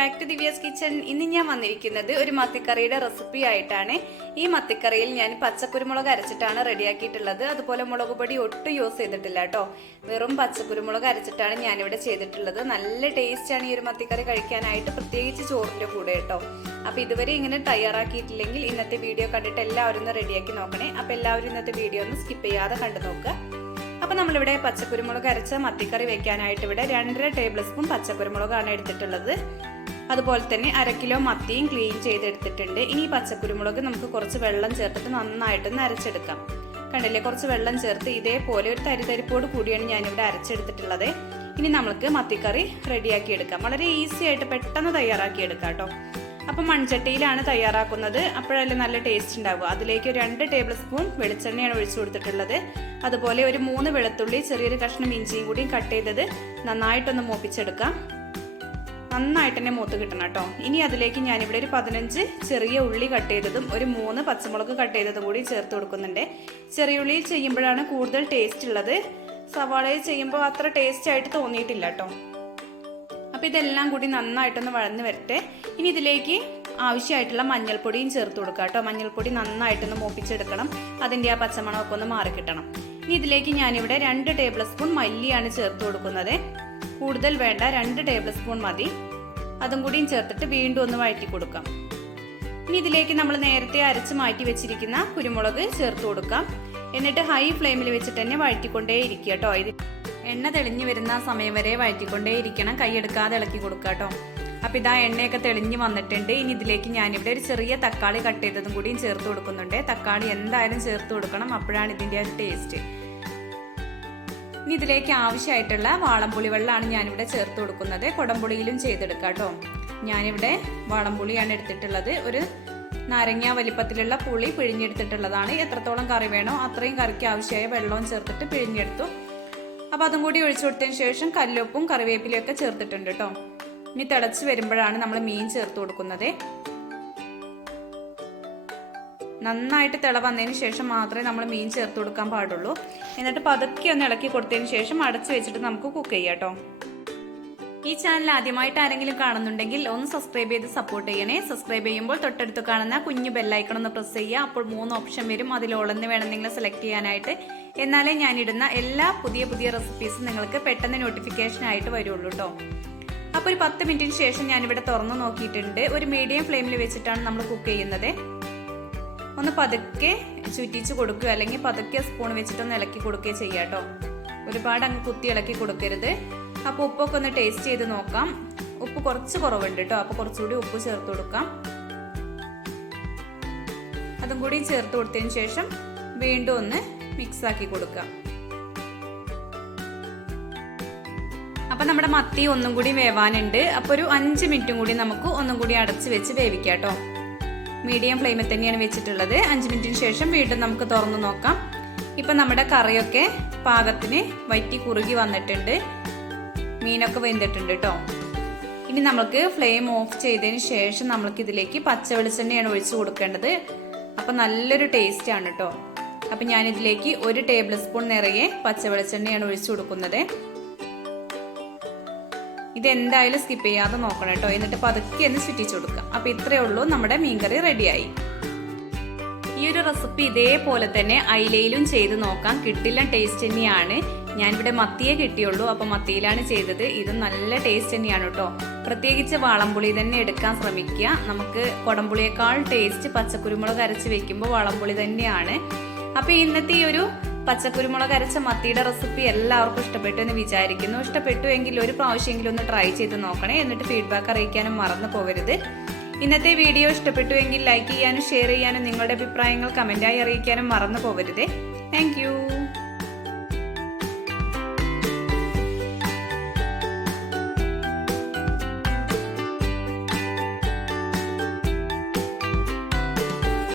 Back to Divya's kitchen. ഇന്ന് ഞാൻ വന്നിരിക്കുന്നത് ഒരു മത്തിക്കറിയുടെ റെസിപ്പി ആയിട്ടാണ്. ഈ മത്തിക്കറിയിൽ ഞാൻ പച്ചക്കുരുമുളക് അരച്ചിട്ടാണ് റെഡിയാക്കിയിട്ടുള്ളത്. അതുപോലെ മുളക് പൊടി ഒട്ടും യൂസ് ചെയ്തിട്ടില്ല കേട്ടോ. വെറും പച്ചക്കുരുമുളക് അരച്ചിട്ടാണ് ഞാനിവിടെ ചെയ്തിട്ടുള്ളത്. നല്ല ടേസ്റ്റ് ആണ് ഈ ഒരു മത്തിക്കറി കഴിക്കാനായിട്ട്, പ്രത്യേകിച്ച് ചോറിന്റെ കൂടെ കേട്ടോ. അപ്പൊ ഇതുവരെ ഇങ്ങനെ തയ്യാറാക്കിയിട്ടില്ലെങ്കിൽ ഇന്നത്തെ വീഡിയോ കണ്ടിട്ട് എല്ലാവരും ഒന്ന് റെഡിയാക്കി നോക്കണേ. അപ്പൊ എല്ലാവരും ഇന്നത്തെ വീഡിയോ ഒന്ന് സ്കിപ്പ് ചെയ്യാതെ കണ്ടു നോക്കുക. അപ്പൊ നമ്മളിവിടെ പച്ചക്കുരുമുളക് അരച്ച മത്തിക്കറി വെക്കാനായിട്ട് ഇവിടെ 2.5 ടേബിൾ സ്പൂൺ പച്ചക്കുരുമുളകാണ് എടുത്തിട്ടുള്ളത്. അതുപോലെ തന്നെ 1 കിലോ മത്തിയും ക്ലീൻ ചെയ്തെടുത്തിട്ടുണ്ട്. ഇനി പച്ചക്കുരുമുളക് നമുക്ക് കുറച്ച് വെള്ളം ചേർത്തിട്ട് നന്നായിട്ടൊന്ന് അരച്ചെടുക്കാം. കണ്ടില്ലേ, കുറച്ച് വെള്ളം ചേർത്ത് ഇതേപോലെ ഒരു തരിതരിപ്പോട് കൂടിയാണ് ഞാനിവിടെ അരച്ചെടുത്തിട്ടുള്ളത്. ഇനി നമുക്ക് മത്തിക്കറി റെഡിയാക്കി എടുക്കാം. വളരെ ഈസി ആയിട്ട് പെട്ടെന്ന് തയ്യാറാക്കി എടുക്കാം കേട്ടോ. അപ്പം മൺചട്ടിയിലാണ് തയ്യാറാക്കുന്നത്, അപ്പോഴല്ലേ നല്ല ടേസ്റ്റ് ഉണ്ടാവുക. അതിലേക്ക് 2 ടേബിൾ സ്പൂൺ വെളിച്ചെണ്ണയാണ് ഒഴിച്ചു കൊടുത്തിട്ടുള്ളത്. അതുപോലെ ഒരു 3 വെളുത്തുള്ളി, ചെറിയൊരു കഷ്ണം ഇഞ്ചിയും കൂടി കട്ട് ചെയ്തത് നന്നായിട്ടൊന്ന് മൂപ്പിച്ചെടുക്കാം. നന്നായിട്ട് തന്നെ മൂത്ത് കിട്ടണം കേട്ടോ. ഇനി അതിലേക്ക് ഞാനിവിടെ ഒരു 15 ചെറിയ ഉള്ളി കട്ട് ചെയ്തതും ഒരു 3 പച്ചമുളക് കട്ട് ചെയ്തതും കൂടി ചേർത്ത് കൊടുക്കുന്നുണ്ട്. ചെറിയ ഉള്ളിയിൽ ചെയ്യുമ്പോഴാണ് കൂടുതൽ ടേസ്റ്റ് ഉള്ളത്. സവാളയിൽ ചെയ്യുമ്പോൾ അത്ര ടേസ്റ്റ് ആയിട്ട് തോന്നിയിട്ടില്ല കേട്ടോ. അപ്പൊ ഇതെല്ലാം കൂടി നന്നായിട്ടൊന്ന് വഴന്ന് വരട്ടെ. ഇനി ഇതിലേക്ക് ആവശ്യമായിട്ടുള്ള മഞ്ഞൾപ്പൊടിയും ചേർത്ത് കൊടുക്കുക കേട്ടോ. മഞ്ഞൾപ്പൊടി നന്നായിട്ടൊന്ന് മൂപ്പിച്ചെടുക്കണം, അതിന്റെ ആ പച്ചമണമൊക്കെ ഒന്ന് മാറിക്കിട്ടണം. ഇനി ഇതിലേക്ക് ഞാനിവിടെ 2 ടേബിൾ സ്പൂൺ മല്ലിയാണ് ചേർത്ത് കൊടുക്കുന്നത്. കൂടുതൽ വേണ്ട, 2 ടേബിൾ സ്പൂൺ മതി. അതും കൂടിയും ചേർത്തിട്ട് വീണ്ടും ഒന്ന് വഴറ്റി കൊടുക്കാം. ഇനി ഇതിലേക്ക് നമ്മൾ നേരത്തെ അരച്ച് മാറ്റി വെച്ചിരിക്കുന്ന കുരുമുളക് ചേർത്ത് കൊടുക്കാം. എന്നിട്ട് ഹൈ ഫ്ലെയിമിൽ വെച്ചിട്ട് തന്നെ വഴറ്റിക്കൊണ്ടേ ഇരിക്കുക കേട്ടോ. എണ്ണ തെളിഞ്ഞു വരുന്ന സമയം വരെ വഴറ്റിക്കൊണ്ടേ ഇരിക്കണം, കൈയെടുക്കാതെ ഇളക്കി കൊടുക്കുക കേട്ടോ. അപ്പൊ ഇതാ എണ്ണയൊക്കെ തെളിഞ്ഞു വന്നിട്ടുണ്ട്. ഇനി ഇതിലേക്ക് ഞാനിവിടെ ഒരു ചെറിയ തക്കാളി കട്ട് ചെയ്തതും കൂടിയും ചേർത്ത് കൊടുക്കുന്നുണ്ട്. തക്കാളി എന്തായാലും ചേർത്ത് കൊടുക്കണം, അപ്പോഴാണ് ഇതിന്റെ ഒരു ടേസ്റ്റ്. ഇനി ഇതിലേക്ക് ആവശ്യമായിട്ടുള്ള വാളംപുളി വെള്ളമാണ് ഞാനിവിടെ ചേർത്ത് കൊടുക്കുന്നത്. കുടംപുളിയിലും ചെയ്തെടുക്കാം കേട്ടോ. ഞാനിവിടെ വാളംപുളിയാണ് എടുത്തിട്ടുള്ളത്. ഒരു നാരങ്ങ വലിപ്പത്തിലുള്ള പുളി പിഴിഞ്ഞെടുത്തിട്ടുള്ളതാണ്. എത്രത്തോളം കറി വേണോ അത്രയും കറിക്ക് ആവശ്യമായ വെള്ളവും ചേർത്തിട്ട് പിഴിഞ്ഞെടുത്തു. അപ്പൊ അതും കൂടി ഒഴിച്ചു കൊടുത്തതിന് ശേഷം കല്ലുപ്പും കറിവേപ്പിലയും ഒക്കെ ചേർത്തിട്ടുണ്ട് കേട്ടോ. ഇനി തിളച്ച് വരുമ്പോഴാണ് നമ്മൾ മീൻ ചേർത്ത് കൊടുക്കുന്നത്. നന്നായിട്ട് തിള വന്നതിന് ശേഷം മാത്രമേ നമ്മൾ മീൻ ചേർത്ത് കൊടുക്കാൻ പാടുള്ളൂ. എന്നിട്ട് പതുക്കെ ഒന്ന് ഇളക്കി കൊടുത്തതിന് ശേഷം അടച്ചു വെച്ചിട്ട് നമുക്ക് കുക്ക് ചെയ്യാം കേട്ടോ. ഈ ചാനൽ ആദ്യമായിട്ട് ആരെങ്കിലും കാണുന്നുണ്ടെങ്കിൽ ഒന്ന് സബ്സ്ക്രൈബ് ചെയ്ത് സപ്പോർട്ട് ചെയ്യണേ. സബ്സ്ക്രൈബ് ചെയ്യുമ്പോൾ തൊട്ടടുത്ത് കാണുന്ന കുഞ്ഞു ബെല്ലൈക്കൺ ഒന്ന് പ്രസ് ചെയ്യുക. അപ്പോൾ 3 ഓപ്ഷൻ വരും, അതിൽ ഓളെന്ന് വേണം നിങ്ങൾ സെലക്ട് ചെയ്യാനായിട്ട്. എന്നാലേ ഞാനിടുന്ന എല്ലാ പുതിയ റെസിപ്പീസും നിങ്ങൾക്ക് പെട്ടെന്ന് നോട്ടിഫിക്കേഷൻ ആയിട്ട് വരുള്ളൂ കേട്ടോ. അപ്പോൾ ഒരു 10 മിനിറ്റിന് ശേഷം ഞാനിവിടെ തുറന്നു നോക്കിയിട്ടുണ്ട്. ഒരു മീഡിയം ഫ്ലെയിമിൽ വെച്ചിട്ടാണ് നമ്മൾ കുക്ക് ചെയ്യുന്നത്. ഒന്ന് പതുക്കെ ചുറ്റിച്ച് കൊടുക്കുക, അല്ലെങ്കിൽ പതുക്കെ സ്പൂൺ വെച്ചിട്ടൊന്ന് ഇളക്കി കൊടുക്കുകയോ ചെയ്യാം കേട്ടോ. ഒരുപാട് അങ്ങ് കുത്തി ഇളക്കി കൊടുക്കരുത്. അപ്പോൾ ഉപ്പൊക്കെ ഒന്ന് ടേസ്റ്റ് ചെയ്ത് നോക്കാം. ഉപ്പ് കുറച്ച് കുറവുണ്ട് കേട്ടോ, അപ്പോൾ കുറച്ചുകൂടി ഉപ്പ് ചേർത്ത് കൊടുക്കാം. അതും കൂടി ചേർത്ത് കൊടുത്തതിന് ശേഷം വീണ്ടും ഒന്ന് മിക്സ് ആക്കി കൊടുക്കാം. അപ്പൊ നമ്മുടെ മത്തി ഒന്നും കൂടി വേവാനുണ്ട്. അപ്പൊ ഒരു 5 മിനിറ്റും കൂടി നമുക്ക് ഒന്നും കൂടി അടച്ച് വെച്ച് വേവിക്കാം കേട്ടോ. മീഡിയം ഫ്ലെയിമിൽ തന്നെയാണ് വെച്ചിട്ടുള്ളത്. 5 മിനിറ്റിന് ശേഷം വീണ്ടും നമുക്ക് തുറന്നു നോക്കാം. ഇപ്പൊ നമ്മുടെ കറിയൊക്കെ പാകത്തിന് വറ്റി കുറുകി വന്നിട്ടുണ്ട്. മീനൊക്കെ വെന്തിട്ടുണ്ട് കേട്ടോ. ഇനി നമുക്ക് ഫ്ലെയിം ഓഫ് ചെയ്തതിന് ശേഷം നമ്മൾക്ക് ഇതിലേക്ക് പച്ച വെളിച്ചെണ്ണയാണ് ഒഴിച്ചു കൊടുക്കേണ്ടത്. അപ്പൊ നല്ലൊരു ടേസ്റ്റ് ആണ് കേട്ടോ. അപ്പൊ ഞാനിതിലേക്ക് 1 ടേബിൾ സ്പൂൺ നിറയെ പച്ച വെളിച്ചെണ്ണയാണ് ഒഴിച്ചു കൊടുക്കുന്നത്. ഇതെന്തായാലും സ്കിപ്പ് ചെയ്യാതെ നോക്കണം കേട്ടോ. എന്നിട്ട് പതുക്കെ ഒന്ന് ചുറ്റിച്ചു കൊടുക്കാം. അപ്പൊ ഇത്രയേ ഉള്ളൂ, നമ്മുടെ മീൻകറി റെഡിയായി. ഈ ഒരു റെസിപ്പി ഇതേപോലെ തന്നെ അയിലയിലും ചെയ്ത് നോക്കാം, കിട്ടില്ല ടേസ്റ്റ് തന്നെയാണ്. ഞാനിവിടെ മത്തിയെ കിട്ടിയുള്ളൂ, അപ്പൊ മത്തിയിലാണ് ചെയ്തത്. ഇത് നല്ല ടേസ്റ്റ് തന്നെയാണ് കേട്ടോ. പ്രത്യേകിച്ച് വാളംപുളി തന്നെ എടുക്കാൻ ശ്രമിക്കുക. നമുക്ക് കുടംപുളിയേക്കാൾ ടേസ്റ്റ് പച്ചക്കുരുമുളക് അരച്ച് വെക്കുമ്പോൾ വാളംപുളി തന്നെയാണ്. അപ്പൊ ഇന്നത്തെ ഈ ഒരു പച്ചക്കുരുമുളക് അരച്ച മത്തിയുടെ റെസിപ്പി എല്ലാവർക്കും ഇഷ്ടപ്പെട്ടു എന്ന് വിചാരിക്കുന്നു. ഇഷ്ടപ്പെട്ടു എങ്കിൽ ഒരു പ്രാവശ്യമെങ്കിലും ഒന്ന് ട്രൈ ചെയ്ത് നോക്കണേ. എന്നിട്ട് ഫീഡ്ബാക്ക് അറിയിക്കാനും മറന്നു പോകരുത്. ഇന്നത്തെ വീഡിയോ ഇഷ്ടപ്പെട്ടു എങ്കിൽ ലൈക്ക് ചെയ്യാനും ഷെയർ ചെയ്യാനും നിങ്ങളുടെ അഭിപ്രായങ്ങൾ കമന്റായി അറിയിക്കാനും മറന്നു പോകരുത്. Thank you.